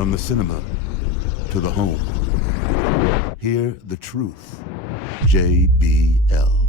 From the cinema to the home. Hear the truth. JBL.